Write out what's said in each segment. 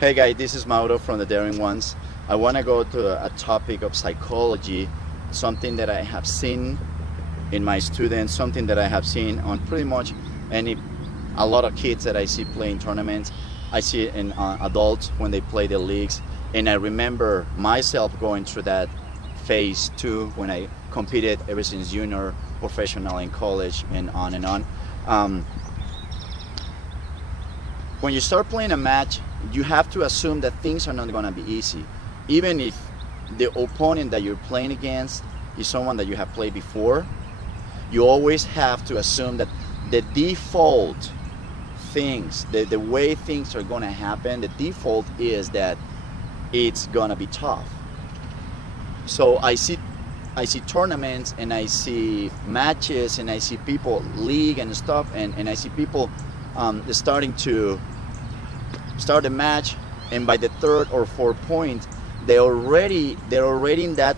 Hey guys, this is Mauro from the Daring Ones. I want to go to a topic of psychology, something that I have seen in my students, something that I have seen on pretty much a lot of kids that I see playing tournaments. I see it in adults when they play the leagues, and I remember myself going through that phase too when I competed ever since junior, professional, in college, and on and on. Um, when you start playing a match, you have to assume that things are not going to be easy. Even if the opponent that you're playing against is someone that you have played before, you always have to assume that the default things, the way things are going to happen, the default is that it's going to be tough. So I see tournaments and I see matches and I see people league and stuff, and I see people starting to start a match, and by the third or fourth point they're already in that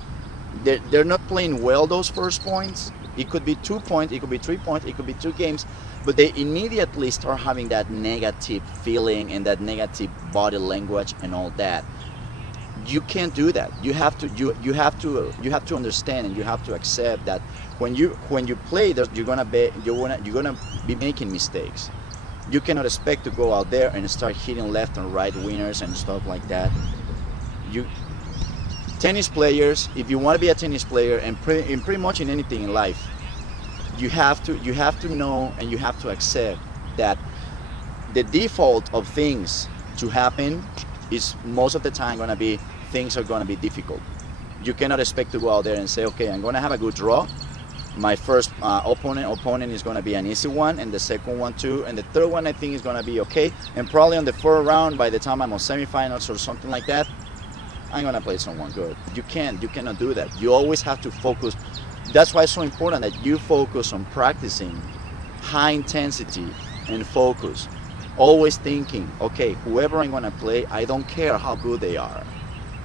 they're not playing well those first points. It could be 2 points, it could be 3 points, it could be two games, but they immediately start having that negative feeling and that negative body language and all that. You can't do that. You have to understand, and you have to accept that when you play, you're gonna be making mistakes. You cannot expect to go out there and start hitting left and right winners and stuff like that. You tennis players, if you want to be a tennis player, and pretty much in anything in life, you have to know and you have to accept that the default of things to happen is most of the time going to be things are going to be difficult. You cannot expect to go out there and say, okay, I'm going to have a good draw. My first opponent is going to be an easy one, and the second one too, and the third one I think is going to be okay, and probably on the fourth round, by the time I'm on semifinals or something like that, I'm going to play someone good. You cannot do that. You always have to focus. That's why it's so important that you focus on practicing high intensity and focus. Always thinking, okay, whoever I'm going to play, I don't care how good they are.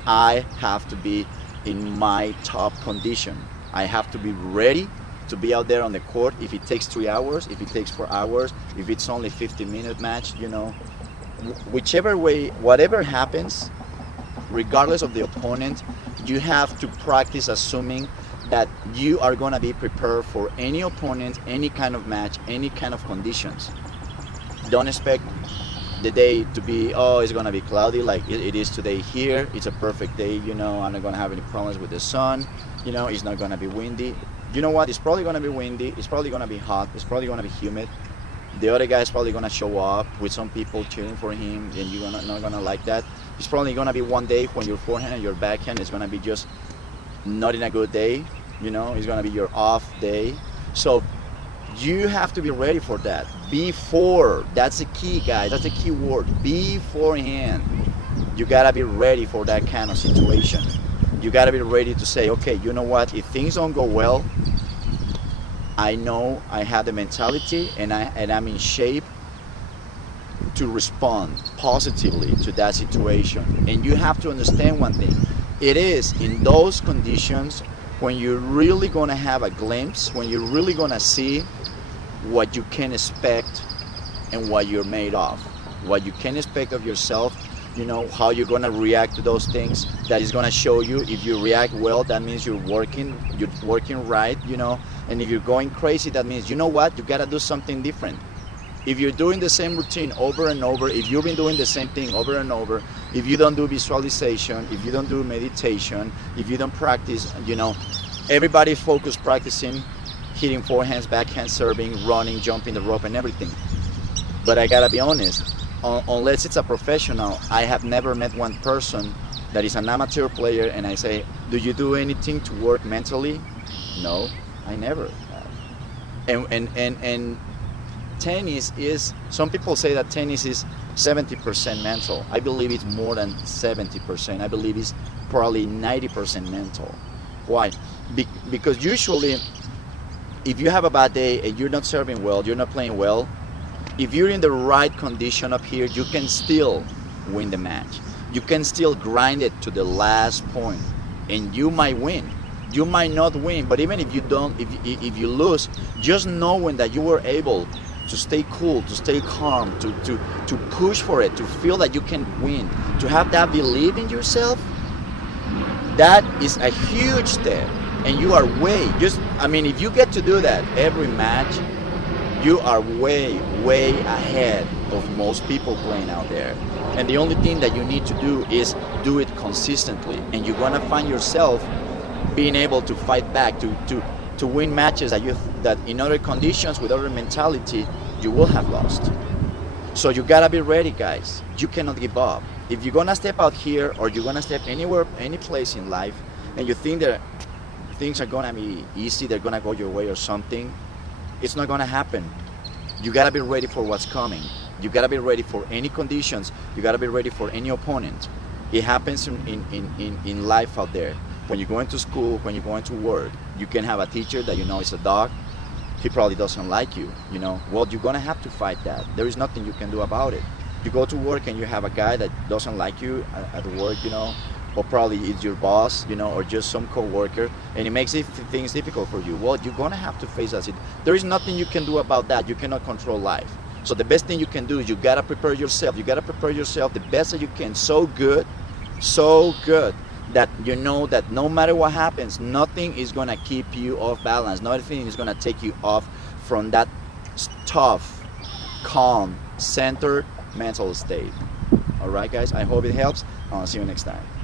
I have to be in my top condition. I have to be ready to be out there on the court. If it takes 3 hours, if it takes 4 hours, if it's only 50-minute match, whichever way, whatever happens, regardless of the opponent, you have to practice assuming that you are going to be prepared for any opponent, any kind of match, any kind of conditions. Don't expect the day to be, it's going to be cloudy like it is today here. It's a perfect day, I'm not going to have any problems with the sun. It's not going to be windy. You know what? It's probably going to be windy. It's probably going to be hot. It's probably going to be humid. The other guy is probably going to show up with some people cheering for him, and you're not going to like that. It's probably going to be one day when your forehand and your backhand is going to be just not in a good day. It's going to be your off day. So you have to be ready for that. Before, that's the key, guys. That's the key word. Beforehand, you got to be ready for that kind of situation. You got to be ready to say, okay, you know what? If things don't go well, I know I have the mentality and I'm in shape to respond positively to that situation. And you have to understand one thing. It is in those conditions when you're really going to have a glimpse, when you're really going to see what you can expect and what you're made of, what you can expect of yourself, how you're going to react to those things. That is going to show you. If you react well, that means you're working right, and if you're going crazy, that means, you know what, you got to do something different. If you're doing the same routine over and over, if you've been doing the same thing over and over, if you don't do visualization, if you don't do meditation, if you don't practice, everybody focus practicing hitting forehands, backhand serving, running, jumping the rope and everything. But I gotta be honest, unless it's a professional, I have never met one person that is an amateur player and I say, do you do anything to work mentally? No, I never have. And tennis is, some people say that tennis is 70% mental. I believe it's more than 70%. I believe it's probably 90% mental. Why? Because usually, if you have a bad day and you're not serving well, you're not playing well, if you're in the right condition up here, you can still win the match. You can still grind it to the last point, and you might win. You might not win, but even if you don't, if you lose, just knowing that you were able to stay cool, to stay calm, to push for it, to feel that you can win, to have that belief in yourself, that is a huge step. And you are if you get to do that every match, you are way, way ahead of most people playing out there. And the only thing that you need to do is do it consistently. And you're gonna find yourself being able to fight back, to win matches that in other conditions, with other mentality, you will have lost. So you gotta be ready, guys. You cannot give up. If you're gonna step out here, or you're gonna step anywhere, any place in life, and you think that things are gonna be easy, they're gonna go your way or something, it's not gonna happen. You gotta be ready for what's coming. You gotta be ready for any conditions. You gotta be ready for any opponent. It happens in life out there. When you go into school, when you go into work, you can have a teacher that you know is a dog. He probably doesn't like you, Well, you're gonna have to fight that. There is nothing you can do about it. You go to work and you have a guy that doesn't like you at work, or probably it's your boss, or just some co-worker, and it makes things difficult for you. Well, you're gonna have to face that. There is nothing you can do about that. You cannot control life. So the best thing you can do is you gotta prepare yourself. You gotta prepare yourself the best that you can, so good, that you know that no matter what happens, nothing is gonna keep you off balance. Nothing is gonna take you off from that tough, calm, centered mental state. All right, guys. I hope it helps. I'll see you next time.